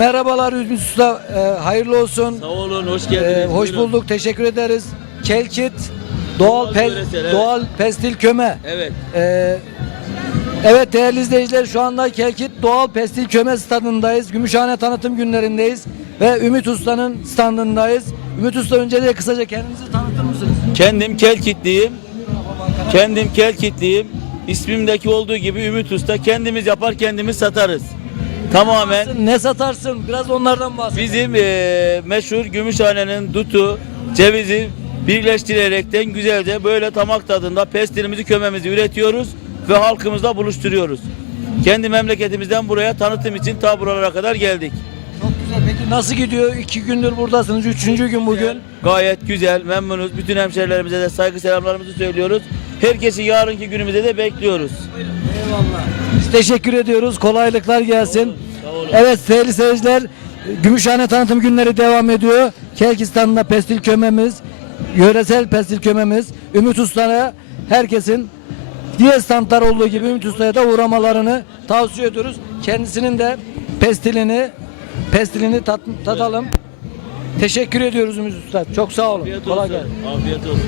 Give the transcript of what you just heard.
Merhabalar Ümit Usta, e, hayırlı olsun. Sağ olun, hoş geldiniz. hoş Buyurun. bulduk, teşekkür ederiz. Kelkit, doğal, Doğal pe- yöresel, evet. doğal pestil köme. Evet. E, evet değerli izleyiciler şu anda Kelkit Doğal Pestil Köme standındayız. Gümüşhane tanıtım günlerindeyiz ve Ümit Usta'nın standındayız. Ümit Usta önce de kısaca kendinizi tanıtır mısınız? Kendim Kelkitliyim. Kendim Kelkitliyim. İsmimdeki olduğu gibi Ümit Usta. Kendimiz yapar, kendimiz satarız. Tamamen Ne satarsın? Biraz onlardan bahset. bizim eee, meşhur Gümüşhane'nin dutu, cevizi birleştirerekten güzelce böyle tamak tadında pestilimizi, kömemizi üretiyoruz ve halkımızla buluşturuyoruz. Kendi memleketimizden buraya tanıtım için ta buralara kadar geldik. Çok güzel. Peki nasıl gidiyor? İki gündür buradasınız. Üçüncü gün bugün. Gayet güzel, memnunuz. Bütün hemşerilerimize de saygı selamlarımızı söylüyoruz. Herkesi yarınki günümüze de bekliyoruz. Eyvallah. Biz teşekkür ediyoruz. Kolaylıklar gelsin. Sağ olun. Evet değerli seyirciler Gümüşhane tanıtım günleri devam ediyor. Kelkistan'da pestil kömemiz, yöresel pestil kömemiz, Ümit Usta'ya herkesin diğer standlar olduğu gibi Ümit Usta'ya da uğramalarını tavsiye ediyoruz. Kendisinin de pestilini pestilini tat, tadalım. Teşekkür ediyoruz Ümit Usta. Çok sağ olun. Afiyet Kolay olsun. gelsin. Afiyet olsun.